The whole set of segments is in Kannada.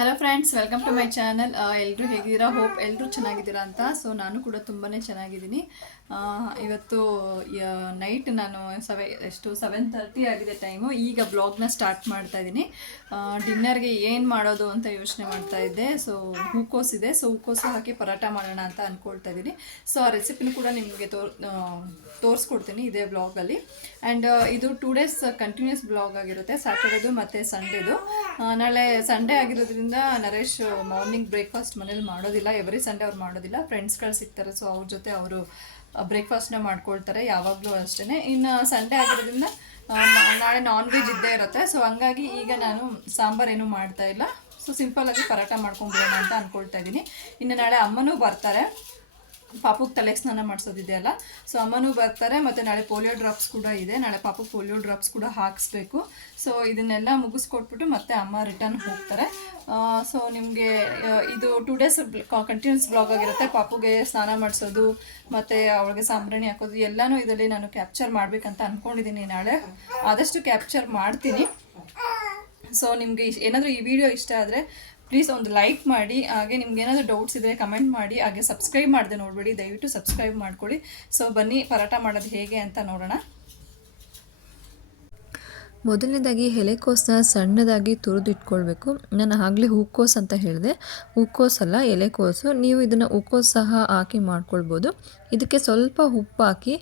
Hello friends, welcome to my channel. ಎಲ್ಲರೂ ಹೇಗಿದ್ದೀರಾ? ಹೋಪ್ ಎಲ್ಲರೂ ಚೆನ್ನಾಗಿದ್ದೀರಾ ಅಂತ. ಸೊ ನಾನು ಕೂಡ ತುಂಬಾ ಚೆನ್ನಾಗಿದ್ದೀನಿ. ಇವತ್ತು ನೈಟ್ ನಾನು 7:30 ಆಗಿದೆ ಟೈಮು. ಈಗ ಬ್ಲಾಗ್ನ ಸ್ಟಾರ್ಟ್ ಮಾಡ್ತಾ ಇದ್ದೀನಿ. ಡಿನ್ನರ್ಗೆ ಏನು ಮಾಡೋದು ಅಂತ ಯೋಚನೆ ಮಾಡ್ತಾ ಇದ್ದೆ. ಸೊ ಹೂಕೋಸು ಇದೆ, ಸೊ ಹೂಕೋಸು ಹಾಕಿ ಪರೋಟ ಮಾಡೋಣ ಅಂತ ಅಂದ್ಕೊಳ್ತಾ ಇದ್ದೀನಿ. ಸೊ ಆ ರೆಸಿಪಿನೂ ಕೂಡ ನಿಮಗೆ ತೋರಿಸ್ಕೊಡ್ತೀನಿ ಇದೇ ಬ್ಲಾಗಲ್ಲಿ. ಆ್ಯಂಡ್ ಇದು 2 days ಕಂಟಿನ್ಯೂಸ್ ಬ್ಲಾಗ್ ಆಗಿರುತ್ತೆ, ಸ್ಯಾಟರ್ಡೇದು ಮತ್ತು ಸಂಡೇದು. ನಾಳೆ ಸಂಡೇ ಆಗಿರೋದ್ರಿಂದ ನರೇಶ್ ಮಾರ್ನಿಂಗ್ ಬ್ರೇಕ್ಫಾಸ್ಟ್ ಮನೇಲಿ ಮಾಡೋದಿಲ್ಲ. ಎವ್ರಿ ಸಂಡೇ ಅವ್ರು ಮಾಡೋದಿಲ್ಲ, ಫ್ರೆಂಡ್ಸ್ಗಳು ಸಿಗ್ತಾರೆ. ಸೊ ಅವ್ರ ಜೊತೆ ಅವರು ಬ್ರೇಕ್ಫಾಸ್ಟ್ನ ಮಾಡ್ಕೊಳ್ತಾರೆ ಯಾವಾಗಲೂ ಅಷ್ಟೇ. ಇನ್ನು ಸಂಡೇ ಆಗಿರೋದ್ರಿಂದ ನಾಳೆ ನಾನ್ ವೆಜ್ ಇದ್ದೇ ಇರುತ್ತೆ. ಸೊ ಹಂಗಾಗಿ ಈಗ ನಾನು ಸಾಂಬಾರೇನು ಮಾಡ್ತಾ ಇಲ್ಲ. ಸೊ ಸಿಂಪಲ್ಲಾಗಿ ಪರೋಟ ಮಾಡ್ಕೊಂಡ್ಬಿಡೋಣ ಅಂತ ಅಂದ್ಕೊಳ್ತಾ ಇದ್ದೀನಿ. ಇನ್ನು ನಾಳೆ ಅಮ್ಮನೂ ಬರ್ತಾರೆ, ಪಾಪುಗೆ ತಲೆಗೆ ಸ್ನಾನ ಮಾಡಿಸೋದಿದೆಯಲ್ಲ. ಸೊ ಅಮ್ಮನೂ ಬರ್ತಾರೆ, ಮತ್ತು ನಾಳೆ ಪೋಲಿಯೋ ಡ್ರಾಪ್ಸ್ ಕೂಡ ಇದೆ. ನಾಳೆ ಪಾಪುಗೆ ಪೋಲಿಯೋ ಡ್ರಾಪ್ಸ್ ಕೂಡ ಹಾಕಿಸ್ಬೇಕು. ಸೊ ಇದನ್ನೆಲ್ಲ ಮುಗಿಸ್ಕೊಟ್ಬಿಟ್ಟು ಮತ್ತೆ ಅಮ್ಮ ರಿಟರ್ನ್ ಹೋಗ್ತಾರೆ. ಸೊ ನಿಮಗೆ ಇದು 2 days ಕಂಟಿನ್ಯೂಸ್ ಬ್ಲಾಗ್ ಆಗಿರುತ್ತೆ. ಪಾಪುಗೆ ಸ್ನಾನ ಮಾಡಿಸೋದು ಮತ್ತು ಅವಳಿಗೆ ಸಾಂಬ್ರಾಣಿ ಹಾಕೋದು ಎಲ್ಲನೂ ಇದರಲ್ಲಿ ನಾನು ಕ್ಯಾಪ್ಚರ್ ಮಾಡಬೇಕಂತ ಅಂದ್ಕೊಂಡಿದ್ದೀನಿ. ನಾಳೆ ಆದಷ್ಟು ಕ್ಯಾಪ್ಚರ್ ಮಾಡ್ತೀನಿ. ಸೊ ನಿಮಗೆ ಏನಾದರೂ ಈ ವಿಡಿಯೋ ಇಷ್ಟ ಆದರೆ ಪ್ಲೀಸ್ ಒಂದು ಲೈಕ್ ಮಾಡಿ. ಹಾಗೆ ನಿಮ್ಗೆ ಏನಾದರೂ ಡೌಟ್ಸ್ ಇದ್ದರೆ ಕಮೆಂಟ್ ಮಾಡಿ. ಹಾಗೆ ಸಬ್ಸ್ಕ್ರೈಬ್ ಮಾಡಿದೆ ನೋಡಬೇಡಿ, ದಯವಿಟ್ಟು ಸಬ್ಸ್ಕ್ರೈಬ್ ಮಾಡ್ಕೊಳ್ಳಿ. ಸೊ ಬನ್ನಿ ಪರೋಟ ಮಾಡೋದು ಹೇಗೆ ಅಂತ ನೋಡೋಣ. ಮೊದಲನೇದಾಗಿ ಎಲೆಕೋಸನ್ನ ಸಣ್ಣದಾಗಿ ತುರಿದಿಟ್ಕೊಳ್ಬೇಕು. ನಾನು ಆಗಲೇ ಹೂಕೋಸು ಅಂತ ಹೇಳಿದೆ, ಹೂಕೋಸಲ್ಲ ಎಲೆಕೋಸು. ನೀವು ಇದನ್ನು ಹೂಕೋಸು ಸಹ ಹಾಕಿ ಮಾಡ್ಕೊಳ್ಬೋದು. ಇದಕ್ಕೆ ಸ್ವಲ್ಪ ಉಪ್ಪು ಹಾಕಿ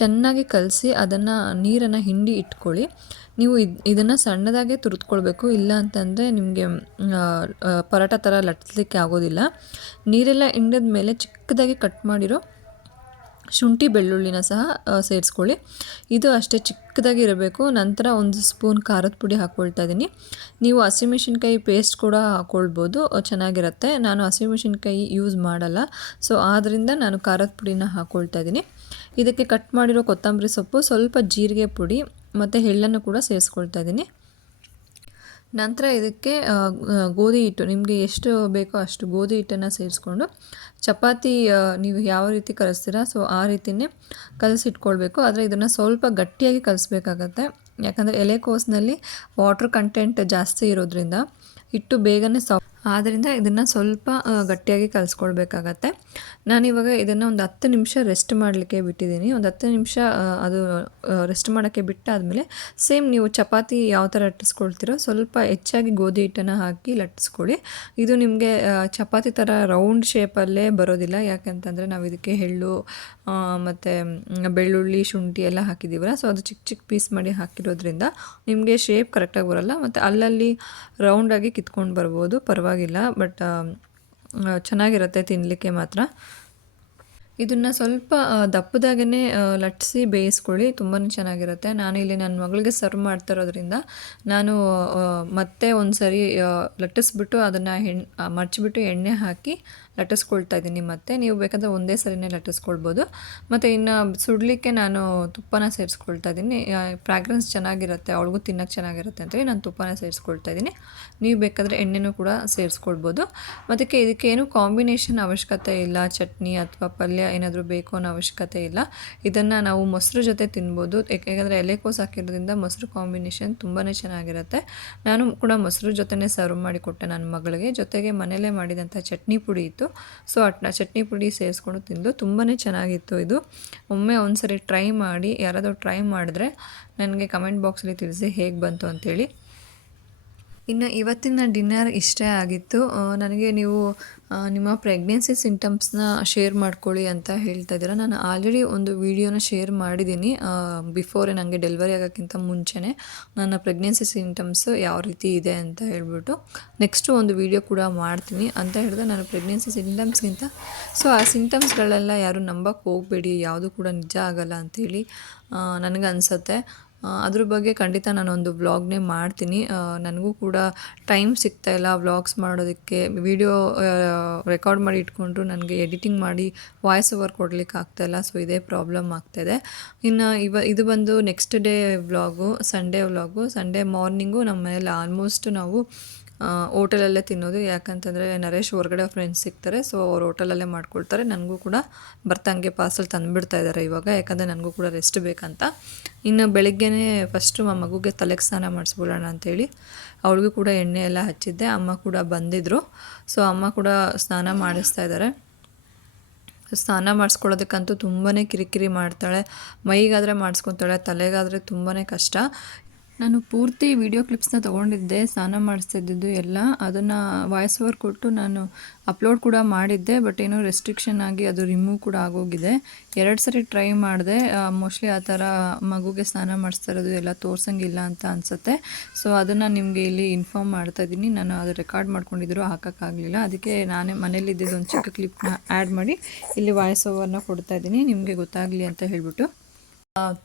ಚೆನ್ನಾಗಿ ಕಲಸಿ ಅದನ್ನು ನೀರನ್ನು ಹಿಂಡಿ ಇಟ್ಕೊಳ್ಳಿ. ನೀವು ಇದನ್ನು ಸಣ್ಣದಾಗೆ ತುರಿದ್ಕೊಳ್ಬೇಕು, ಇಲ್ಲ ಅಂತಂದರೆ ನಿಮಗೆ ಪರೋಟ ಥರ ಲಟ್ಟಿಸ್ಲಿಕ್ಕೆ ಆಗೋದಿಲ್ಲ. ನೀರೆಲ್ಲ ಹಿಂಡಿದ ಮೇಲೆ ಚಿಕ್ಕದಾಗಿ ಕಟ್ ಮಾಡಿರೋ ಶುಂಠಿ ಬೆಳ್ಳುಳ್ಳಿನ ಸಹ ಸೇರಿಸ್ಕೊಳ್ಳಿ. ಇದು ಅಷ್ಟೇ ಚಿಕ್ಕದಾಗಿ ಇರಬೇಕು. ನಂತರ 1 ಸ್ಪೂನ್ ಖಾರದ ಪುಡಿ ಹಾಕ್ಕೊಳ್ತಾ ಇದ್ದೀನಿ. ನೀವು ಹಸಿಮೆಣಸಿನ್ಕಾಯಿ ಪೇಸ್ಟ್ ಕೂಡ ಹಾಕ್ಕೊಳ್ಬೋದು, ಚೆನ್ನಾಗಿರುತ್ತೆ. ನಾನು ಹಸಿಮೆಣಸಿನ್ಕಾಯಿ ಯೂಸ್ ಮಾಡಲ್ಲ, ಸೊ ಆದ್ದರಿಂದ ನಾನು ಖಾರದ ಪುಡಿನ ಹಾಕ್ಕೊಳ್ತಾ ಇದ್ದೀನಿ. ಇದಕ್ಕೆ ಕಟ್ ಮಾಡಿರೋ ಕೊತ್ತಂಬರಿ ಸೊಪ್ಪು, ಸ್ವಲ್ಪ ಜೀರಿಗೆ ಪುಡಿ ಮತ್ತು ಎಳ್ಳನ್ನು ಕೂಡ ಸೇರಿಸ್ಕೊಳ್ತಾ ಇದ್ದೀನಿ. ನಂತರ ಇದಕ್ಕೆ ಗೋಧಿ ಹಿಟ್ಟು, ನಿಮಗೆ ಎಷ್ಟು ಬೇಕೋ ಅಷ್ಟು ಗೋಧಿ ಹಿಟ್ಟನ್ನು ಸೇರಿಸ್ಕೊಂಡು ಚಪಾತಿ ನೀವು ಯಾವ ರೀತಿ ಕಲಿಸ್ತೀರಾ ಸೊ ಆ ರೀತಿಯೇ ಕಲಸಿಟ್ಕೊಳ್ಬೇಕು. ಆದರೆ ಇದನ್ನು ಸ್ವಲ್ಪ ಗಟ್ಟಿಯಾಗಿ ಕಲಿಸ್ಬೇಕಾಗತ್ತೆ, ಯಾಕಂದರೆ ಎಲೆಕೋಸಿನಲ್ಲಿ ವಾಟರ್ ಕಂಟೆಂಟ್ ಜಾಸ್ತಿ ಇರೋದ್ರಿಂದ ಹಿಟ್ಟು ಬೇಗನೆ ಆದ್ದರಿಂದ ಇದನ್ನು ಸ್ವಲ್ಪ ಗಟ್ಟಿಯಾಗಿ ಕಲಿಸ್ಕೊಳ್ಬೇಕಾಗತ್ತೆ. ನಾನಿವಾಗ ಇದನ್ನು ಒಂದು 10 ನಿಮಿಷ ರೆಸ್ಟ್ ಮಾಡಲಿಕ್ಕೆ ಬಿಟ್ಟಿದ್ದೀನಿ. ಒಂದು 10 ನಿಮಿಷ ಅದು ರೆಸ್ಟ್ ಮಾಡೋಕ್ಕೆ ಬಿಟ್ಟಾದಮೇಲೆ ಸೇಮ್ ನೀವು ಚಪಾತಿ ಯಾವ ಥರ ಲಟ್ಟಿಸ್ಕೊಳ್ತೀರೋ ಸ್ವಲ್ಪ ಹೆಚ್ಚಾಗಿ ಗೋಧಿ ಹಿಟ್ಟನ್ನು ಹಾಕಿ ಲಟ್ಟಿಸ್ಕೊಳ್ಳಿ. ಇದು ನಿಮಗೆ ಚಪಾತಿ ಥರ ರೌಂಡ್ ಶೇಪಲ್ಲೇ ಬರೋದಿಲ್ಲ, ಯಾಕಂತಂದರೆ ನಾವು ಇದಕ್ಕೆ ಎಳ್ಳು ಮತ್ತು ಬೆಳ್ಳುಳ್ಳಿ ಶುಂಠಿ ಎಲ್ಲ ಹಾಕಿದ್ದೀವಲ್ಲ, ಸೊ ಅದು ಚಿಕ್ಕ ಚಿಕ್ಕ ಪೀಸ್ ಮಾಡಿ ಹಾಕಿರೋದ್ರಿಂದ ನಿಮಗೆ ಶೇಪ್ ಕರೆಕ್ಟಾಗಿ ಬರೋಲ್ಲ. ಮತ್ತು ಅಲ್ಲಲ್ಲಿ ರೌಂಡಾಗಿ ಕಿತ್ಕೊಂಡು ಬರ್ಬೋದು, ಪರವಾಗಿಲ್ಲ. ಬಟ್ ಚೆನ್ನಾಗಿರುತ್ತೆ ತಿನ್ನಲಿಕ್ಕೆ ಮಾತ್ರ. ಇದನ್ನು ಸ್ವಲ್ಪ ದಪ್ಪದಾಗೇ ಲಟ್ಟಿಸಿ ಬೇಯಿಸ್ಕೊಳ್ಳಿ, ತುಂಬಾ ಚೆನ್ನಾಗಿರುತ್ತೆ. ನಾನು ಇಲ್ಲಿ ನನ್ನ ಮಗಳಿಗೆ ಸರ್ವ್ ಮಾಡ್ತಾ ಇರೋದ್ರಿಂದ ನಾನು ಮತ್ತೆ ಒಂದು ಸರಿ ಲಟ್ಟಿಸ್ಬಿಟ್ಟು ಅದನ್ನು ಮಡ್ಚಿಬಿಟ್ಟು ಎಣ್ಣೆ ಹಾಕಿ ಲಟ್ಟಿಸ್ಕೊಳ್ತಾ ಇದ್ದೀನಿ. ಮತ್ತು ನೀವು ಬೇಕಾದರೆ ಒಂದೇ ಸರಿನೇ ಲಟ್ಟಿಸ್ಕೊಳ್ಬೋದು. ಮತ್ತು ಇನ್ನು ಸುಡಲಿಕ್ಕೆ ನಾನು ತುಪ್ಪನ ಸೇರಿಸ್ಕೊಳ್ತಾ ಇದ್ದೀನಿ. ಫ್ರಾಗ್ರೆನ್ಸ್ ಚೆನ್ನಾಗಿರುತ್ತೆ, ಅವಳಿಗೂ ತಿನ್ನೋಕ್ಕೆ ಚೆನ್ನಾಗಿರುತ್ತೆ ಅಂತೇಳಿ ನಾನು ತುಪ್ಪನ ಸೇರಿಸ್ಕೊಳ್ತಾ ಇದ್ದೀನಿ. ನೀವು ಬೇಕಾದರೆ ಎಣ್ಣೆನೂ ಕೂಡ ಸೇರಿಸ್ಕೊಳ್ಬೋದು. ಮತ್ತು ಇದಕ್ಕೇನು ಕಾಂಬಿನೇಷನ್ ಅವಶ್ಯಕತೆ ಇಲ್ಲ, ಚಟ್ನಿ ಅಥವಾ ಪಲ್ಯ ಏನಾದರೂ ಬೇಕು ಅನ್ನೋ ಅವಶ್ಯಕತೆ ಇಲ್ಲ. ಇದನ್ನು ನಾವು ಮೊಸರು ಜೊತೆ ತಿನ್ಬೋದು, ಯಾಕೆಂದರೆ ಎಲೆಕೋಸು ಹಾಕಿರೋದ್ರಿಂದ ಮೊಸರು ಕಾಂಬಿನೇಷನ್ ತುಂಬಾ ಚೆನ್ನಾಗಿರುತ್ತೆ. ನಾನು ಕೂಡ ಮೊಸರು ಜೊತೆನೇ ಸರ್ವ್ ಮಾಡಿ ಕೊಟ್ಟೆ ನನ್ನ ಮಗಳಿಗೆ. ಜೊತೆಗೆ ಮನೆಯಲ್ಲೇ ಮಾಡಿದಂಥ ಚಟ್ನಿ ಪುಡಿ ಇತ್ತು, ಸೊ ಚಟ್ನಿ ಪುಡಿ ಸೇರಿಸ್ಕೊಂಡು ತಿಂದು ತುಂಬಾ ಚೆನ್ನಾಗಿತ್ತು. ಇದು ಒಮ್ಮೆ ಒಂದು ಸರಿ ಟ್ರೈ ಮಾಡಿ, ಯಾರಾದರೂ ಟ್ರೈ ಮಾಡಿದ್ರೆ ನನಗೆ ಕಮೆಂಟ್ ಬಾಕ್ಸಲ್ಲಿ ತಿಳಿಸಿ ಹೇಗೆ ಬಂತು ಅಂಥೇಳಿ. ಇನ್ನು ಇವತ್ತಿನ ಡಿನ್ನರ್ ಇಷ್ಟೇ ಆಗಿತ್ತು. ನನಗೆ ನೀವು ನಿಮ್ಮ ಪ್ರೆಗ್ನೆನ್ಸಿ ಸಿಂಟಮ್ಸ್ನ ಶೇರ್ ಮಾಡ್ಕೊಳ್ಳಿ ಅಂತ ಹೇಳ್ತಾ ಇದ್ದೀರಾ. ನಾನು ಆಲ್ರೆಡಿ ಒಂದು ವಿಡಿಯೋನ ಶೇರ್ ಮಾಡಿದ್ದೀನಿ, ಬಿಫೋರೇ ನನಗೆ ಡೆಲಿವರಿ ಆಗೋಕ್ಕಿಂತ ಮುಂಚೆನೇ ನನ್ನ ಪ್ರೆಗ್ನೆನ್ಸಿ ಸಿಂಟಮ್ಸು ಯಾವ ರೀತಿ ಇದೆ ಅಂತ ಹೇಳ್ಬಿಟ್ಟು ನೆಕ್ಸ್ಟು ಒಂದು ವಿಡಿಯೋ ಕೂಡ ಮಾಡ್ತೀನಿ ಅಂತ ಹೇಳಿದ್ರೆ, ನಾನು ಪ್ರೆಗ್ನೆನ್ಸಿ ಸಿಂಟಮ್ಸ್ಗಿಂತ ಸೊ ಆ ಸಿಂಟಮ್ಸ್ಗಳೆಲ್ಲ ಯಾರು ನಂಬಕ್ಕೆ ಹೋಗಬೇಡಿ, ಯಾವುದು ಕೂಡ ನಿಜ ಆಗಲ್ಲ ಅಂಥೇಳಿ ನನಗನ್ಸುತ್ತೆ. ಅದ್ರ ಬಗ್ಗೆ ಖಂಡಿತ ನಾನೊಂದು ವ್ಲಾಗ್ನೇ ಮಾಡ್ತೀನಿ. ನನಗೂ ಕೂಡ ಟೈಮ್ ಸಿಗ್ತಾಯಿಲ್ಲ ವ್ಲಾಗ್ಸ್ ಮಾಡೋದಕ್ಕೆ. ವಿಡಿಯೋ ರೆಕಾರ್ಡ್ ಮಾಡಿ ಇಟ್ಕೊಂಡ್ರು ನನಗೆ ಎಡಿಟಿಂಗ್ ಮಾಡಿ ವಾಯ್ಸ್ ಓವರ್ ಕೊಡಲಿಕ್ಕೆ ಆಗ್ತಾಯಿಲ್ಲ. ಸೊ ಇದೇ ಪ್ರಾಬ್ಲಮ್ ಆಗ್ತಾಯಿದೆ. ಇನ್ನು ಇದು ಬಂದು next day vlog, Sunday vlog. Sunday morning ನಮ್ಮ ಮನೇಲಿ ಆಲ್ಮೋಸ್ಟ್ ನಾವು ಹೋಟೆಲಲ್ಲೇ ತಿನ್ನೋದು. ಯಾಕಂತಂದರೆ ನರೇಶ್ ಹೊರಗಡೆ ಫ್ರೆಂಡ್ಸ್ ಸಿಗ್ತಾರೆ, ಸೊ ಅವ್ರು ಹೋಟೆಲಲ್ಲೇ ಮಾಡ್ಕೊಳ್ತಾರೆ. ನನಗೂ ಕೂಡ ಬರ್ತಾಂಗೆ ಪಾರ್ಸಲ್ ತಂದುಬಿಡ್ತಾ ಇದ್ದಾರೆ ಇವಾಗ, ಯಾಕಂದರೆ ನನಗೂ ಕೂಡ ರೆಸ್ಟ್ ಬೇಕಂತ. ಇನ್ನು ಬೆಳಿಗ್ಗೆನೇ ಫಸ್ಟು ಆ ಮಗುಗೆ ತಲೆಗೆ ಸ್ನಾನ ಮಾಡಿಸ್ಬಿಡೋಣ ಅಂಥೇಳಿ ಅವಳಿಗೂ ಕೂಡ ಎಣ್ಣೆ ಎಲ್ಲ ಹಚ್ಚಿದ್ದೆ. ಅಮ್ಮ ಕೂಡ ಬಂದಿದ್ದರು, ಸೊ ಅಮ್ಮ ಕೂಡ ಸ್ನಾನ ಮಾಡಿಸ್ತಾ ಇದ್ದಾರೆ. ಸ್ನಾನ ಮಾಡಿಸ್ಕೊಳ್ಳೋದಕ್ಕಂತೂ ತುಂಬಾ ಕಿರಿಕಿರಿ ಮಾಡ್ತಾಳೆ. ಮೈಗಾದರೆ ಮಾಡಿಸ್ಕೊತಾಳೆ, ತಲೆಗಾದರೆ ತುಂಬಾ ಕಷ್ಟ. ನಾನು ಪೂರ್ತಿ ವಿಡಿಯೋ ಕ್ಲಿಪ್ಸ್ನ ತೊಗೊಂಡಿದ್ದೆ, ಸ್ನಾನ ಮಾಡಿಸ್ತಿದ್ದು ಎಲ್ಲ. ಅದನ್ನು ವಾಯ್ಸ್ ಓವರ್ ಕೊಟ್ಟು ನಾನು ಅಪ್ಲೋಡ್ ಕೂಡ ಮಾಡಿದ್ದೆ, ಬಟ್ ಏನೋ ರೆಸ್ಟ್ರಿಕ್ಷನ್ ಆಗಿ ಅದು ರಿಮೂವ್ ಕೂಡ ಆಗೋಗಿದೆ. 2 ಸರಿ ಟ್ರೈ ಮಾಡಿದೆ. ಮೋಸ್ಟ್ಲಿ ಆ ಥರ ಮಗುಗೆ ಸ್ನಾನ ಮಾಡಿಸ್ತಾ ಇರೋದು ಎಲ್ಲ ತೋರ್ಸಂಗಿಲ್ಲ ಅಂತ ಅನಿಸುತ್ತೆ. ಸೊ ಅದನ್ನು ನಿಮಗೆ ಇಲ್ಲಿ ಇನ್ಫಾರ್ಮ್ ಮಾಡ್ತಾಯಿದ್ದೀನಿ. ನಾನು ಅದು ರೆಕಾರ್ಡ್ ಮಾಡ್ಕೊಂಡಿದ್ರು ಹಾಕೋಕ್ಕಾಗಲಿಲ್ಲ, ಅದಕ್ಕೆ ನಾನೇ ಮನೇಲಿದ್ದಿದ್ದು ಒಂದು ಚಿಕ್ಕ ಕ್ಲಿಪ್ನ ಆ್ಯಡ್ ಮಾಡಿ ಇಲ್ಲಿ ವಾಯ್ಸ್ ಓವರ್ನ ಕೊಡ್ತಾಯಿದ್ದೀನಿ, ನಿಮಗೆ ಗೊತ್ತಾಗಲಿ ಅಂತ ಹೇಳಿಬಿಟ್ಟು.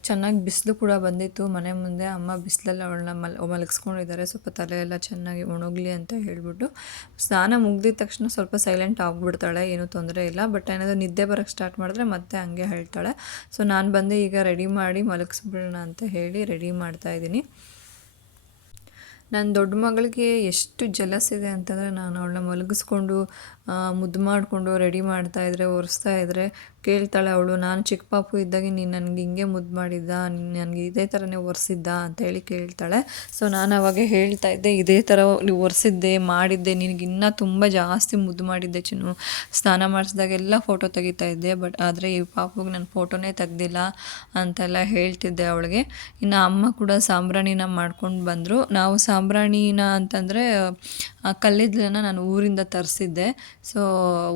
ಚೆನ್ನಾಗಿ ಬಿಸಿಲು ಕೂಡ ಬಂದಿತ್ತು ಮನೆ ಮುಂದೆ. ಅಮ್ಮ ಬಿಸಿಲಲ್ಲಿ ಅವಳನ್ನ ಮಲಗಿಸ್ಕೊಂಡಿದ್ದಾರೆ, ಸ್ವಲ್ಪ ತಲೆ ಎಲ್ಲ ಚೆನ್ನಾಗಿ ಒಣಗಲಿ ಅಂತ ಹೇಳಿಬಿಟ್ಟು. ಸ್ನಾನ ಮುಗ್ದಿದ ತಕ್ಷಣ ಸ್ವಲ್ಪ ಸೈಲೆಂಟ್ ಆಗಿಬಿಡ್ತಾಳೆ, ಏನೂ ತೊಂದರೆ ಇಲ್ಲ. ಬಟ್ ಏನಾದರೂ ನಿದ್ದೆ ಬರೋಕ್ಕೆ ಸ್ಟಾರ್ಟ್ ಮಾಡಿದ್ರೆ ಮತ್ತೆ ಹಂಗೆ ಹೇಳ್ತಾಳೆ. ಸೊ ನಾನು ಬಂದು ಈಗ ರೆಡಿ ಮಾಡಿ ಮಲಗಿಸ್ಬಿಡೋಣ ಅಂತ ಹೇಳಿ ರೆಡಿ ಮಾಡ್ತಾಯಿದ್ದೀನಿ. ನನ್ನ ದೊಡ್ಡ ಮಗಳಿಗೆ ಎಷ್ಟು ಜಲಸ್ ಇದೆ ಅಂತಂದರೆ, ನಾನು ಅವಳನ್ನ ಮಲಗಿಸ್ಕೊಂಡು ಮುದ್ದು ಮಾಡಿಕೊಂಡು ರೆಡಿ ಮಾಡ್ತಾಯಿದ್ರೆ, ಒರೆಸ್ತಾ ಇದ್ದರೆ ಕೇಳ್ತಾಳೆ ಅವಳು, ನಾನು ಚಿಕ್ಕ ಪಾಪು ಇದ್ದಾಗ ನೀನು ನನಗೆ ಹಿಂಗೆ ಮುದ್ದು ಮಾಡಿದ್ದ, ನನಗೆ ಇದೇ ಥರನೇ ಒರೆಸಿದ್ದ ಅಂತೇಳಿ ಕೇಳ್ತಾಳೆ. ಸೊ ನಾನು ಅವಾಗ ಹೇಳ್ತಾ ಇದ್ದೆ, ಇದೇ ಥರ ನೀವು ಒರೆಸಿದ್ದೆ ಮಾಡಿದ್ದೆ, ನಿನಗೆ ಇನ್ನೂ ತುಂಬ ಜಾಸ್ತಿ ಮುದ್ದು ಮಾಡಿದ್ದೆ ಚಿನ್ನು, ಸ್ನಾನ ಮಾಡಿಸಿದಾಗೆಲ್ಲ ಫೋಟೋ ತೆಗಿತಾ ಇದ್ದೆ, ಬಟ್ ಆದರೆ ಈ ಪಾಪುಗೆ ನಾನು ಫೋಟೋನೇ ತೆಗ್ದಿಲ್ಲ ಅಂತೆಲ್ಲ ಹೇಳ್ತಿದ್ದೆ ಅವಳಿಗೆ. ಇನ್ನು ಅಮ್ಮ ಕೂಡ ಸಾಂಬ್ರಾಣಿನ ಮಾಡ್ಕೊಂಡು ಬಂದರು. ನಾವು ಸಾಂಬ್ರಾಣಿನ ಅಂತಂದರೆ ಕಲ್ಲಿದ್ದಲನ್ನು ನಾನು ಊರಿಂದ ತರಿಸಿದ್ದೆ. ಸೊ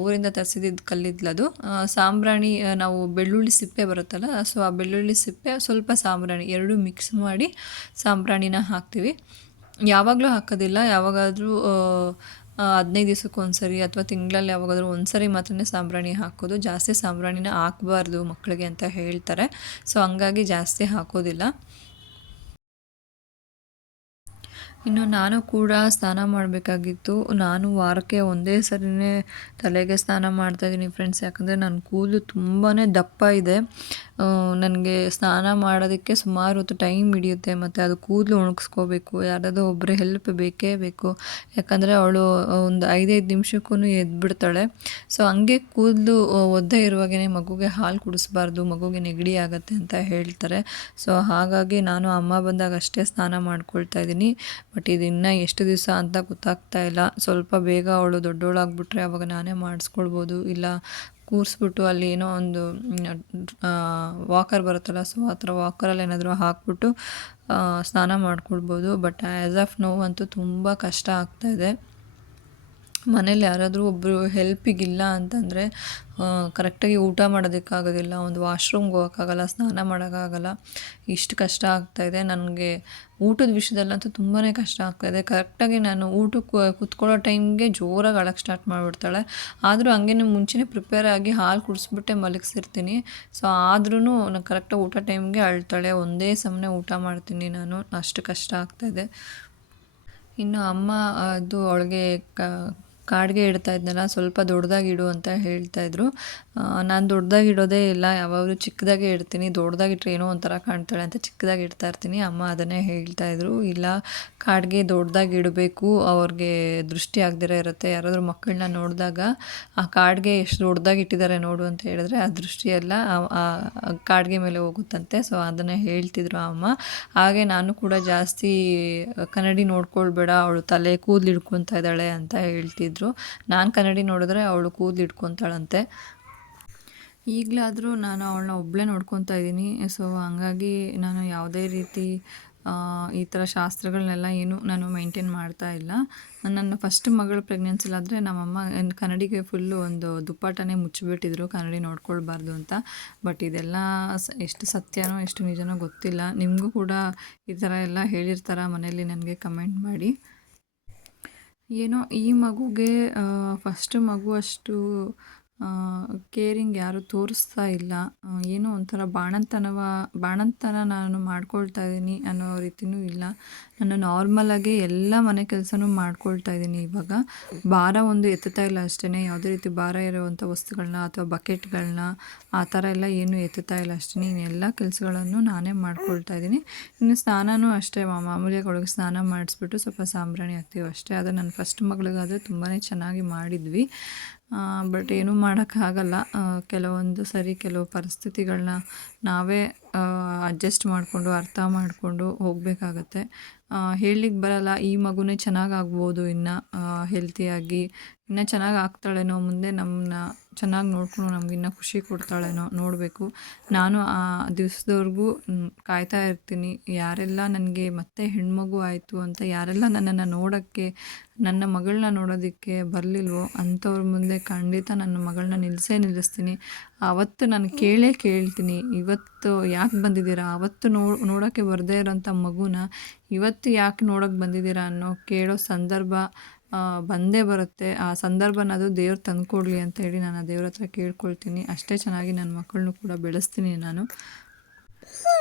ಊರಿಂದ ತರಿಸಿದ್ದು ಕಲ್ಲಿದ್ದಲದು. ಸಾಂಬ್ರಾಣಿ ನಾವು ಬೆಳ್ಳುಳ್ಳಿ ಸಿಪ್ಪೆ ಬರುತ್ತಲ್ಲ, ಸೊ ಆ ಬೆಳ್ಳುಳ್ಳಿ ಸಿಪ್ಪೆ ಸ್ವಲ್ಪ ಸಾಂಬ್ರಾಣಿ ಎರಡೂ ಮಿಕ್ಸ್ ಮಾಡಿ ಸಾಂಬ್ರಾಣಿನ ಹಾಕ್ತೀವಿ. ಯಾವಾಗಲೂ ಹಾಕೋದಿಲ್ಲ, ಯಾವಾಗಾದರೂ 15 ದಿವಸಕ್ಕೆ ಒಂದ್ಸರಿ ಅಥವಾ ತಿಂಗಳಲ್ಲಿ ಯಾವಾಗಾದರೂ ಒಂದ್ಸರಿ ಮಾತ್ರನೇ ಸಾಂಬ್ರಾಣಿ ಹಾಕೋದು. ಜಾಸ್ತಿ ಸಾಂಬ್ರಾಣಿನ ಹಾಕಬಾರ್ದು ಮಕ್ಕಳಿಗೆ ಅಂತ ಹೇಳ್ತಾರೆ, ಸೊ ಹಂಗಾಗಿ ಜಾಸ್ತಿ ಹಾಕೋದಿಲ್ಲ. ಇನ್ನು ನಾನು ಕೂಡ ಸ್ನಾನ ಮಾಡಬೇಕಾಗಿತ್ತು. ನಾನು ವಾರಕ್ಕೆ ಒಂದೇ ಸರಿನೇ ತಲೆಗೆ ಸ್ನಾನ ಮಾಡ್ತಾಯಿದ್ದೀನಿ ಫ್ರೆಂಡ್ಸ್, ಯಾಕಂದರೆ ನನ್ನ ಕೂದಲು ತುಂಬಾ ದಪ್ಪ ಇದೆ. ನನಗೆ ಸ್ನಾನ ಮಾಡೋದಕ್ಕೆ ಸುಮಾರು ಹೊತ್ತು ಟೈಮ್ ಹಿಡಿಯುತ್ತೆ, ಮತ್ತು ಅದು ಕೂದಲು ಒಣಗಿಸ್ಕೋಬೇಕು, ಯಾರಾದರೂ ಒಬ್ಬರು ಹೆಲ್ಪ್ ಬೇಕೇ ಬೇಕು. ಯಾಕಂದರೆ ಅವಳು ಒಂದು 5-5 ನಿಮಿಷಕ್ಕೂ ಎದ್ಬಿಡ್ತಾಳೆ. ಸೊ ಹಂಗೆ ಕೂದಲು ಒದ್ದೆ ಇರುವಾಗೇ ಮಗುಗೆ ಹಾಲು ಕುಡಿಸ್ಬಾರ್ದು, ಮಗುಗೆ ನೆಗಡಿ ಆಗುತ್ತೆ ಅಂತ ಹೇಳ್ತಾರೆ. ಸೊ ಹಾಗಾಗಿ ನಾನು ಅಮ್ಮ ಬಂದಾಗ ಅಷ್ಟೇ ಸ್ನಾನ ಮಾಡ್ಕೊಳ್ತಾ ಇದ್ದೀನಿ. ಬಟ್ ಇದು ಇನ್ನೂ ಎಷ್ಟು ದಿವಸ ಅಂತ ಗೊತ್ತಾಗ್ತಾ ಇಲ್ಲ. ಸ್ವಲ್ಪ ಬೇಗ ಅವಳು ದೊಡ್ಡವಳಾಗ್ಬಿಟ್ರೆ ಅವಾಗ ನಾನೇ ಮಾಡಿಸ್ಕೊಳ್ಬೋದು, ಇಲ್ಲ ಕೂರಿಸ್ಬಿಟ್ಟು ಅಲ್ಲಿ ಏನೋ ಒಂದು ವಾಕರ್ ಬರುತ್ತಲ್ಲ, ಸೊ ಆ ಥರ ವಾಕರಲ್ಲಿ ಏನಾದರೂ ಹಾಕ್ಬಿಟ್ಟು ಸ್ನಾನ ಮಾಡ್ಕೊಳ್ಬೋದು. ಬಟ್ ಆ್ಯಸ್ ಆಫ್ ನೌ ಅಂತೂ ತುಂಬ ಕಷ್ಟ ಆಗ್ತಾಯಿದೆ. ಮನೇಲಿ ಯಾರಾದರೂ ಒಬ್ಬರು ಹೆಲ್ಪಿಗಿಲ್ಲ ಅಂತಂದರೆ ಕರೆಕ್ಟಾಗಿ ಊಟ ಮಾಡೋದಕ್ಕಾಗೋದಿಲ್ಲ, ಒಂದು ವಾಶ್ರೂಮ್ಗೆ ಹೋಗೋಕ್ಕಾಗಲ್ಲ, ಸ್ನಾನ ಮಾಡೋಕ್ಕಾಗಲ್ಲ, ಇಷ್ಟು ಕಷ್ಟ ಆಗ್ತಾಯಿದೆ. ನನಗೆ ಊಟದ ವಿಷಯದಲ್ಲಂತೂ ತುಂಬಾ ಕಷ್ಟ ಆಗ್ತಾಯಿದೆ. ಕರೆಕ್ಟಾಗಿ ನಾನು ಊಟಕ್ಕೆ ಕುತ್ಕೊಳ್ಳೋ ಟೈಮ್ಗೆ ಜೋರಾಗಿ ಅಳಕ್ಕೆ ಸ್ಟಾರ್ಟ್ ಮಾಡಿಬಿಡ್ತಾಳೆ. ಆದರೂ ಹಂಗೆ ಮುಂಚೆನೇ ಪ್ರಿಪೇರ್ ಆಗಿ ಹಾಲು ಕುಡಿಸ್ಬಿಟ್ಟೆ ಮಲಗಿಸಿರ್ತೀನಿ. ಸೊ ಆದ್ರೂ ನಾನು ಕರೆಕ್ಟಾಗಿ ಊಟ ಟೈಮ್ಗೆ ಅಳ್ತಾಳೆ. ಒಂದೇ ಸಮನೆ ಊಟ ಮಾಡ್ತೀನಿ ನಾನು, ಅಷ್ಟು ಕಷ್ಟ ಆಗ್ತಾಯಿದೆ. ಇನ್ನು ಅಮ್ಮ ಅದು ಅವಳಿಗೆ ಕಾಡಿಗೆ ಇಡ್ತಾ ಇದ್ನಲ್ಲ, ಸ್ವಲ್ಪ ದೊಡ್ಡದಾಗಿ ಇಡು ಅಂತ ಹೇಳ್ತಾಯಿದ್ರು. ನಾನು ದೊಡ್ಡದಾಗಿ ಇಡೋದೇ ಇಲ್ಲ, ಯಾವಾಗಲೂ ಚಿಕ್ಕದಾಗೆ ಇಡ್ತೀನಿ. ದೊಡ್ಡದಾಗಿಟ್ರೆ ಏನೋ ಒಂಥರ ಕಾಣ್ತಾಳೆ ಅಂತ ಚಿಕ್ಕದಾಗಿ ಇಡ್ತಾ ಇರ್ತೀನಿ. ಅಮ್ಮ ಅದನ್ನೇ ಹೇಳ್ತಾಯಿದ್ರು, ಇಲ್ಲ ಕಾಡಿಗೆ ದೊಡ್ಡದಾಗಿ ಇಡಬೇಕು, ಅವ್ರಿಗೆ ದೃಷ್ಟಿ ಆಗದಿರ ಇರುತ್ತೆ. ಯಾರಾದರೂ ಮಕ್ಕಳನ್ನ ನೋಡಿದಾಗ ಆ ಕಾಡಿಗೆ ಎಷ್ಟು ದೊಡ್ಡದಾಗಿ ಇಟ್ಟಿದ್ದಾರೆ ನೋಡು ಅಂತ ಹೇಳಿದ್ರೆ ಆ ದೃಷ್ಟಿಯೆಲ್ಲ ಆ ಕಾಡಿಗೆ ಮೇಲೆ ಹೋಗುತ್ತಂತೆ. ಸೊ ಅದನ್ನೇ ಹೇಳ್ತಿದ್ರು ಅಮ್ಮ. ಹಾಗೆ ನಾನು ಕೂಡ ಜಾಸ್ತಿ ಕನ್ನಡಿ ನೋಡ್ಕೊಳ್ಬೇಡ, ಅವಳು ತಲೆ ಕೂದಲು ಹಿಡ್ಕೊತಾ ಇದ್ದಾಳೆ ಅಂತ ಹೇಳ್ತಿದ್ರು. ನಾನು ಕನ್ನಡಿ ನೋಡಿದ್ರೆ ಅವಳು ಕೂದಲು ಹಿಡ್ಕೊತಾಳಂತೆ. ಈಗಲಾದರೂ ನಾನು ಅವಳನ್ನ ಒಬ್ಬಳೇ ನೋಡ್ಕೊತಾ ಇದ್ದೀನಿ. ಸೊ ಹಂಗಾಗಿ ನಾನು ಯಾವುದೇ ರೀತಿ ಈ ಥರ ಶಾಸ್ತ್ರಗಳನ್ನೆಲ್ಲ ಏನು ನಾನು ಮೇಂಟೈನ್ ಮಾಡ್ತಾ ಇಲ್ಲ. ನನ್ನ ಫಸ್ಟ್ ಮಗಳು ಪ್ರೆಗ್ನೆನ್ಸಿಲಾದರೆ ನಮ್ಮಮ್ಮ ಕನ್ನಡಿಗೆ ಫುಲ್ಲು ಒಂದು ದುಪ್ಪಟ್ಟನೇ ಮುಚ್ಚಿಬಿಟ್ಟಿದ್ರು, ಕನ್ನಡಿ ನೋಡ್ಕೊಳ್ಬಾರ್ದು ಅಂತ. ಬಟ್ ಇದೆಲ್ಲ ಎಷ್ಟು ಸತ್ಯನೋ ಎಷ್ಟು ನಿಜನೋ ಗೊತ್ತಿಲ್ಲ. ನಿಮಗೂ ಕೂಡ ಈ ಥರ ಎಲ್ಲ ಹೇಳಿರ್ತಾರ ಮನೇಲಿ, ನನಗೆ ಕಮೆಂಟ್ ಮಾಡಿ. ಏನೋ ಈ ಮಗುಗೆ ಫಸ್ಟ್ ಮಗು ಅಷ್ಟು ಕೇರಿಂಗ್ ಯಾರೂ ತೋರಿಸ್ತಾ ಇಲ್ಲ. ಏನೋ ಒಂಥರ ಬಾಣಂತನ ನಾನು ಮಾಡ್ಕೊಳ್ತಾ ಇದ್ದೀನಿ ಅನ್ನೋ ರೀತಿಯೂ ಇಲ್ಲ. ನಾನು ನಾರ್ಮಲಾಗಿ ಎಲ್ಲ ಮನೆ ಕೆಲಸನೂ ಮಾಡ್ಕೊಳ್ತಾ ಇದ್ದೀನಿ ಇವಾಗ. ಭಾರ ಒಂದು ಎತ್ತುತ್ತಾ ಇಲ್ಲ ಅಷ್ಟೇ. ಯಾವುದೇ ರೀತಿ ಭಾರ ಇರುವಂಥ ವಸ್ತುಗಳನ್ನ ಅಥವಾ ಬಕೆಟ್ಗಳನ್ನ ಆ ಥರ ಎಲ್ಲ ಏನೂ ಎತ್ತುತ್ತಾ ಇಲ್ಲ ಅಷ್ಟೇ. ಇನ್ನೆಲ್ಲ ಕೆಲಸಗಳನ್ನು ನಾನೇ ಮಾಡ್ಕೊಳ್ತಾ ಇದ್ದೀನಿ. ಇನ್ನು ಸ್ನಾನನೂ ಅಷ್ಟೇ ಮಾಮೂಲಿಯಾಗಿ ಅವಳಿಗೆ ಸ್ನಾನ ಮಾಡಿಸ್ಬಿಟ್ಟು ಸ್ವಲ್ಪ ಸಾಂಬ್ರಾಣಿ ಹಾಕ್ತೀವಿ ಅಷ್ಟೇ. ಆದರೆ ನನ್ನ ಫಸ್ಟ್ ಮಗಳಿಗಾದರೆ ತುಂಬಾ ಚೆನ್ನಾಗಿ ಮಾಡಿದ್ವಿ. ಬಟ್ ಏನೂ ಮಾಡೋಕ್ಕಾಗಲ್ಲ. ಕೆಲವೊಂದು ಸರಿ ಕೆಲವು ಪರಿಸ್ಥಿತಿಗಳನ್ನ ನಾವೇ ಅಡ್ಜಸ್ಟ್ ಮಾಡಿಕೊಂಡು ಅರ್ಥ ಮಾಡಿಕೊಂಡು ಹೋಗಬೇಕಾಗತ್ತೆ. ಹೇಳಲಿಕ್ಕೆ ಬರಲ್ಲ, ಈ ಮಗುನೇ ಚೆನ್ನಾಗಾಗ್ಬೋದು ಇನ್ನು ಹೆಲ್ತಿಯಾಗಿ, ಇನ್ನೂ ಚೆನ್ನಾಗಿ ಆಗ್ತಾಳೇನೋ, ಮುಂದೆ ನಮ್ಮನ್ನ ಚೆನ್ನಾಗಿ ನೋಡ್ಕೊಂಡು ನಮಗಿನ್ನೂ ಖುಷಿ ಕೊಡ್ತಾಳೇನೋ ನೋಡಬೇಕು. ನಾನು ಆ ದಿವಸದವರೆಗೂ ಕಾಯ್ತಾ ಇರ್ತೀನಿ. ಯಾರೆಲ್ಲ ನನಗೆ ಮತ್ತೆ ಹೆಣ್ಮಗು ಆಯಿತು ಅಂತ ಯಾರೆಲ್ಲ ನನ್ನನ್ನು ನೋಡೋಕ್ಕೆ, ನನ್ನ ಮಗಳನ್ನ ನೋಡೋದಕ್ಕೆ ಬರಲಿಲ್ವೋ ಅಂಥವ್ರ ಮುಂದೆ ಖಂಡಿತ ನನ್ನ ಮಗಳನ್ನ ನಿಲ್ಲಿಸ್ತೀನಿ. ಆವತ್ತು ನಾನು ಕೇಳ್ತೀನಿ, ಇವತ್ತು ಯಾಕೆ ಬಂದಿದ್ದೀರಾ? ಆವತ್ತು ನೋಡೋಕ್ಕೆ ಬರದೇ ಇರೋಂಥ ಮಗುನ ಇವತ್ತು ಯಾಕೆ ನೋಡೋಕ್ಕೆ ಬಂದಿದ್ದೀರಾ ಅನ್ನೋ ಕೇಳೋ ಸಂದರ್ಭ ಬಂದೇ ಬರುತ್ತೆ. ಆ ಸಂದರ್ಭನ ಅದು ದೇವ್ರು ತಂದುಕೊಡ್ಲಿ ಅಂತ ಹೇಳಿ ನಾನು ಆ ದೇವ್ರ ಹತ್ರ ಕೇಳ್ಕೊಳ್ತೀನಿ. ಅಷ್ಟೇ ಚೆನ್ನಾಗಿ ನನ್ನ ಮಕ್ಕಳನ್ನೂ ಕೂಡ ಬೆಳೆಸ್ತೀನಿ ನಾನು.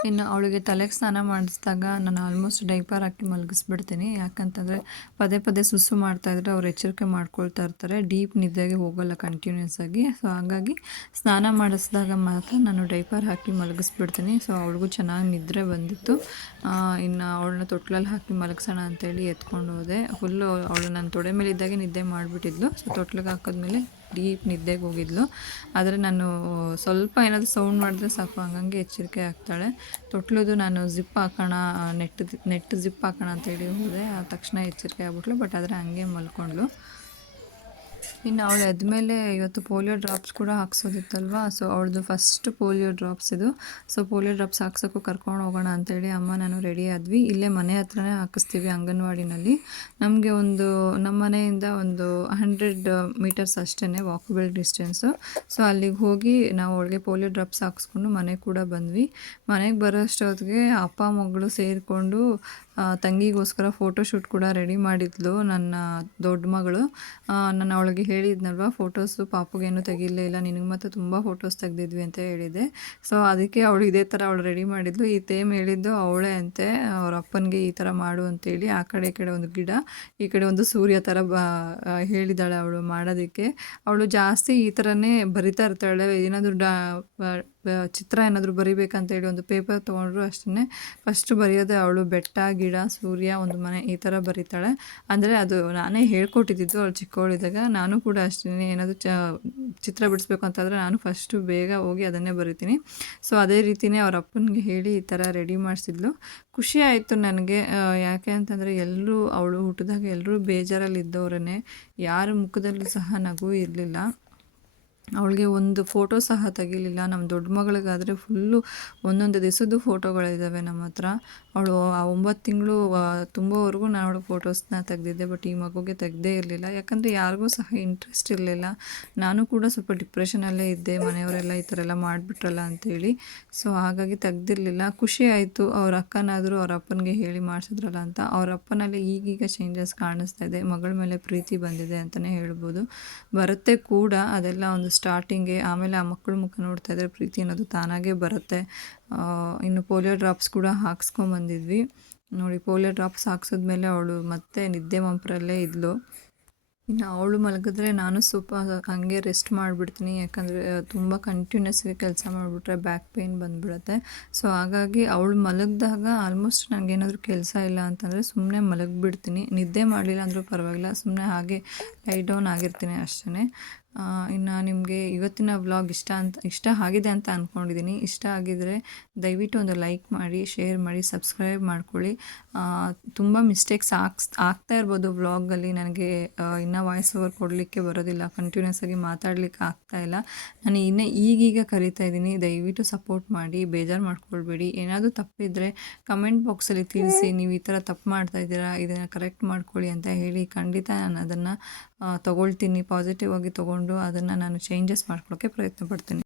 ಇನ್ನು ಅವಳಿಗೆ ತಲೆಗೆ ಸ್ನಾನ ಮಾಡಿಸಿದಾಗ ನಾನು ಆಲ್ಮೋಸ್ಟ್ ಡೈಪರ್ ಹಾಕಿ ಮಲಗಿಸ್ಬಿಡ್ತೀನಿ. ಯಾಕಂತಂದರೆ ಪದೇ ಪದೇ ಸುಸ್ಸು ಮಾಡ್ತಾಯಿದ್ರೆ ಅವ್ರು ಎಚ್ಚರಿಕೆ ಮಾಡ್ಕೊಳ್ತಾ ಇರ್ತಾರೆ, ಡೀಪ್ ನಿದ್ದೆಗೆ ಹೋಗೋಲ್ಲ ಕಂಟಿನ್ಯೂಸ್ ಆಗಿ. ಸೊ ಹಾಗಾಗಿ ಸ್ನಾನ ಮಾಡಿಸಿದಾಗ ಮಾತ್ರ ನಾನು ಡೈಪರ್ ಹಾಕಿ ಮಲಗಿಸ್ಬಿಡ್ತೀನಿ. ಸೊ ಅವಳಿಗೂ ಚೆನ್ನಾಗಿ ನಿದ್ರೆ ಬಂದಿತ್ತು. ಇನ್ನು ಅವಳನ್ನ ತೊಟ್ಲಲ್ಲಿ ಹಾಕಿ ಮಲಗಿಸೋಣ ಅಂತೇಳಿ ಎತ್ಕೊಂಡು ಹೋದೆ. ಫುಲ್ಲು ಅವಳು ನನ್ನ ತೊಡೆ ಮೇಲೆ ಇದ್ದಾಗೆ ನಿದ್ದೆ ಮಾಡಿಬಿಟ್ಟಿದ್ಲು. ಸೊ ತೊಟ್ಲಿಗೆ ಹಾಕಿದ್ಮೇಲೆ ಡೀಪ್ ನಿದ್ದೆಗೆ ಹೋಗಿದ್ಲು. ಆದರೆ ನಾನು ಸ್ವಲ್ಪ ಏನಾದರೂ ಸೌಂಡ್ ಮಾಡಿದ್ರೆ ಸಾಕು ಹಂಗಂಗೆ ಎಚ್ಚರಿಕೆ ಆಗ್ತಾಳೆ. ತೊಟ್ಲುದು ನಾನು ಜಿಪ್ ಹಾಕೋಣ, ನೆಟ್ ಜಿಪ್ ಹಾಕೋಣ ಅಂತೇಳಿ ಹೋದೆ. ಆ ತಕ್ಷಣ ಎಚ್ಚರಿಕೆ ಆಗ್ಬಿಟ್ಲು. ಬಟ್ ಆದರೆ ಹಂಗೆ ಮಲ್ಕೊಂಡ್ಳು. ಇನ್ನು ಅವಳು ಎದ್ಮೇಲೆ ಇವತ್ತು ಪೋಲಿಯೋ ಡ್ರಾಪ್ಸ್ ಕೂಡ ಹಾಕ್ಸೋದಿತ್ತಲ್ವ. ಸೊ ಅವಳದು ಫಸ್ಟ್ ಪೋಲಿಯೋ ಡ್ರಾಪ್ಸ್ ಇದು. ಸೊ ಪೋಲಿಯೋ ಡ್ರಾಪ್ಸ್ ಹಾಕ್ಸೋಕ್ಕೂ ಕರ್ಕೊಂಡು ಹೋಗೋಣ ಅಂತೇಳಿ ಅಮ್ಮ ನಾನು ರೆಡಿ ಆದ್ವಿ. ಇಲ್ಲೇ ಮನೆ ಹತ್ರನೇ ಹಾಕಿಸ್ತೀವಿ ಅಂಗನವಾಡಿನಲ್ಲಿ. ನಮಗೆ ನಮ್ಮ ಮನೆಯಿಂದ ಒಂದು 100 ಮೀಟರ್ಸ್ ಅಷ್ಟೇ ವಾಕಬಲ್ ಡಿಸ್ಟೆನ್ಸು. ಸೊ ಅಲ್ಲಿಗೆ ಹೋಗಿ ನಾವು ಅವಳಿಗೆ ಪೋಲಿಯೋ ಡ್ರಾಪ್ಸ್ ಹಾಕ್ಸ್ಕೊಂಡು ಮನೆಗೆ ಕೂಡ ಬಂದ್ವಿ. ಮನೆಗೆ ಬರೋಷ್ಟೊತ್ತಿಗೆ ಅಪ್ಪ ಮಗಳು ಸೇರಿಕೊಂಡು ತಂಗಿಗೋಸ್ಕರ ಫೋಟೋಶೂಟ್ ಕೂಡ ರೆಡಿ ಮಾಡಿದ್ಲು ನನ್ನ ದೊಡ್ಡ ಮಗಳು. ನಾನು ಅವಳಿಗೆ ಹೇಳಿದ್ನಲ್ವ, ಫೋಟೋಸು ಪಾಪುಗೇನು ತೆಗಿಲೇ ಇಲ್ಲ, ನಿನಗೆ ಮಾತ್ರ ತುಂಬ ಫೋಟೋಸ್ ತೆಗೆದಿದ್ವಿ ಅಂತ ಹೇಳಿದೆ. ಸೊ ಅದಕ್ಕೆ ಅವಳು ಇದೇ ಥರ ಅವಳು ರೆಡಿ ಮಾಡಿದ್ಲು. ಈ ತೇಮ್ ಹೇಳಿದ್ದು ಅವಳೇ ಅಂತೆ, ಅವ್ರ ಅಪ್ಪನಿಗೆ ಈ ಥರ ಮಾಡು ಅಂತೇಳಿ. ಆ ಕಡೆ ಈ ಕಡೆ ಒಂದು ಗಿಡ, ಈ ಕಡೆ ಒಂದು ಸೂರ್ಯ ಥರ ಹೇಳಿದ್ದಾಳೆ ಅವಳು ಮಾಡೋದಕ್ಕೆ. ಅವಳು ಜಾಸ್ತಿ ಈ ಥರನೇ ಬರಿತಾ ಇರ್ತಾಳೆ. ಏನಾದರೂ ಚಿತ್ರ ಏನಾದರೂ ಬರಿಬೇಕಂತೇಳಿ ಒಂದು ಪೇಪರ್ ತೊಗೊಂಡ್ರು ಅಷ್ಟೇ ಫಸ್ಟ್ ಬರೆಯೋದೇ ಅವಳು. ಬೆಟ್ಟ, ಗಿಡ, ಸೂರ್ಯ, ಒಂದು ಮನೆ ಈ ಥರ ಬರೀತಾಳೆ. ಅಂದರೆ ಅದು ನಾನೇ ಹೇಳ್ಕೊಟ್ಟಿದ್ದು ಅವಳು ಚಿಕ್ಕವಳಿದ್ದಾಗ. ನಾನು ಕೂಡ ಅಷ್ಟೇ, ಏನಾದರೂ ಚಿತ್ರ ಬಿಡಿಸ್ಬೇಕು ಅಂತಂದರೆ ನಾನು ಫಸ್ಟು ಬೇಗ ಹೋಗಿ ಅದನ್ನೇ ಬರಿತೀನಿ. ಸೊ ಅದೇ ರೀತಿಯೇ ಅವ್ರ ಅಪ್ಪನಿಗೆ ಹೇಳಿ ಈ ಥರ ರೆಡಿ ಮಾಡಿಸಿದ್ಲು. ಖುಷಿ ಆಯಿತು ನನಗೆ. ಯಾಕೆ ಅಂತಂದರೆ ಎಲ್ಲರೂ ಅವಳು ಹುಟ್ಟಿದಾಗ ಎಲ್ಲರೂ ಬೇಜಾರಲ್ಲಿದ್ದವ್ರೇ, ಯಾರ ಮುಖದಲ್ಲೂ ಸಹ ನಗು ಇರಲಿಲ್ಲ. ಅವಳಿಗೆ ಒಂದು ಫೋಟೋ ಸಹ ತೆಗಿಲಿಲ್ಲ. ನಮ್ಮ ದೊಡ್ಡ ಮಗಳಿಗಾದರೆ ಫುಲ್ಲು ಒಂದೊಂದು ದಿವಸದ್ದು ಫೋಟೋಗಳಿದ್ದಾವೆ ನಮ್ಮ ಹತ್ರ. ಅವಳು ಆ 9 ತಿಂಗಳು ತುಂಬುವವರೆಗೂ ನಾನು ಅವಳು ಫೋಟೋಸ್ನ ತೆಗೆದಿದ್ದೆ. ಬಟ್ ಈ ಮಗುಗೆ ತೆಗೆದೇ ಇರಲಿಲ್ಲ. ಯಾಕಂದರೆ ಯಾರಿಗೂ ಸಹ ಇಂಟ್ರೆಸ್ಟ್ ಇರಲಿಲ್ಲ. ನಾನು ಕೂಡ ಸ್ವಲ್ಪ ಡಿಪ್ರೆಷನಲ್ಲೇ ಇದ್ದೆ, ಮನೆಯವರೆಲ್ಲ ಈ ಥರ ಎಲ್ಲ ಮಾಡಿಬಿಟ್ರಲ್ಲ ಅಂತೇಳಿ. ಸೊ ಹಾಗಾಗಿ ತೆಗ್ದಿರಲಿಲ್ಲ. ಖುಷಿ ಆಯಿತು, ಅವ್ರ ಅಕ್ಕನಾದರೂ ಅವ್ರ ಅಪ್ಪನಿಗೆ ಹೇಳಿ ಮಾಡಿಸಿದ್ರಲ್ಲ ಅಂತ. ಅವ್ರ ಅಪ್ಪನಲ್ಲಿ ಈಗೀಗ ಚೇಂಜಸ್ ಕಾಣಿಸ್ತಾ ಇದೆ. ಮಗಳ ಮೇಲೆ ಪ್ರೀತಿ ಬಂದಿದೆ ಅಂತಲೇ ಹೇಳ್ಬೋದು. ಬರುತ್ತೆ ಕೂಡ, ಅದೆಲ್ಲ ಒಂದು ಸ್ಟಾರ್ಟಿಂಗೆ. ಆಮೇಲೆ ಆ ಮಕ್ಕಳ ಮುಖ ನೋಡ್ತಾ ಇದ್ದರೆ ಪ್ರೀತಿ ಅನ್ನೋದು ತಾನಾಗೇ ಬರುತ್ತೆ. ಇನ್ನು ಪೋಲಿಯೋ ಡ್ರಾಪ್ಸ್ ಕೂಡ ಹಾಕ್ಸ್ಕೊಂಬಂದಿದ್ವಿ ನೋಡಿ. ಪೋಲಿಯೋ ಡ್ರಾಪ್ಸ್ ಹಾಕ್ಸಿದ್ಮೇಲೆ ಅವಳು ಮತ್ತೆ ನಿದ್ದೆ ಮಂಪರಲ್ಲೇ ಇದ್ಲು. ಇನ್ನು ಅವಳು ಮಲಗಿದ್ರೆ ನಾನು ಸ್ವಲ್ಪ ಹಂಗೆ ರೆಸ್ಟ್ ಮಾಡಿಬಿಡ್ತೀನಿ. ಯಾಕಂದರೆ ತುಂಬ ಕಂಟಿನ್ಯೂಸ್ಗೆ ಕೆಲಸ ಮಾಡಿಬಿಟ್ರೆ ಬ್ಯಾಕ್ ಪೇಯ್ನ್ ಬಂದುಬಿಡುತ್ತೆ. ಸೊ ಹಾಗಾಗಿ ಅವಳು ಮಲಗಿದಾಗ ಆಲ್ಮೋಸ್ಟ್ ನನಗೇನಾದರೂ ಕೆಲಸ ಇಲ್ಲ ಅಂತಂದರೆ ಸುಮ್ಮನೆ ಮಲಗಿಬಿಡ್ತೀನಿ. ನಿದ್ದೆ ಮಾಡಲಿಲ್ಲ ಅಂದರೂ ಪರವಾಗಿಲ್ಲ, ಸುಮ್ಮನೆ ಹಾಗೆ ಲೈ ಡೌನ್ ಆಗಿರ್ತೀನಿ ಅಷ್ಟೇ. ಇನ್ನು ನಿಮಗೆ ಇವತ್ತಿನ ವ್ಲಾಗ್ ಇಷ್ಟ ಆಗಿದೆ ಅಂತ ಅಂದ್ಕೊಂಡಿದ್ದೀನಿ. ಇಷ್ಟ ಆಗಿದರೆ ದಯವಿಟ್ಟು ಒಂದು ಲೈಕ್ ಮಾಡಿ, ಶೇರ್ ಮಾಡಿ, ಸಬ್ಸ್ಕ್ರೈಬ್ ಮಾಡ್ಕೊಳ್ಳಿ. ತುಂಬ ಮಿಸ್ಟೇಕ್ಸ್ ಆಗ್ತಾ ಇರ್ಬೋದು ವ್ಲಾಗಲ್ಲಿ. ನನಗೆ ಇನ್ನೂ ವಾಯ್ಸ್ ಓವರ್ ಕೊಡಲಿಕ್ಕೆ ಬರೋದಿಲ್ಲ, ಕಂಟಿನ್ಯೂಸ್ ಆಗಿ ಮಾತಾಡಲಿಕ್ಕೆ ಆಗ್ತಾಯಿಲ್ಲ. ನಾನು ಈಗೀಗ ಕರಿತಾ ಇದ್ದೀನಿ. ದಯವಿಟ್ಟು ಸಪೋರ್ಟ್ ಮಾಡಿ, ಬೇಜಾರು ಮಾಡ್ಕೊಳ್ಬೇಡಿ. ಏನಾದರೂ ತಪ್ಪಿದರೆ ಕಮೆಂಟ್ ಬಾಕ್ಸಲ್ಲಿ ತಿಳಿಸಿ. ನೀವು ಈ ಥರ ತಪ್ಪು ಮಾಡ್ತಾಯಿದ್ದೀರಾ, ಇದನ್ನು ಕರೆಕ್ಟ್ ಮಾಡ್ಕೊಳ್ಳಿ ಅಂತ ಹೇಳಿ. ಖಂಡಿತ ನಾನು ಅದನ್ನು ತೊಗೊಳ್ತೀನಿ, ಪಾಸಿಟಿವ್ ಆಗಿ ತೊಗೊಂಡು ಅದನ್ನು ನಾನು ಚೇಂಜಸ್ ಮಾಡ್ಕೊಳ್ಳೋಕ್ಕೆ ಪ್ರಯತ್ನ ಪಡ್ತೀನಿ.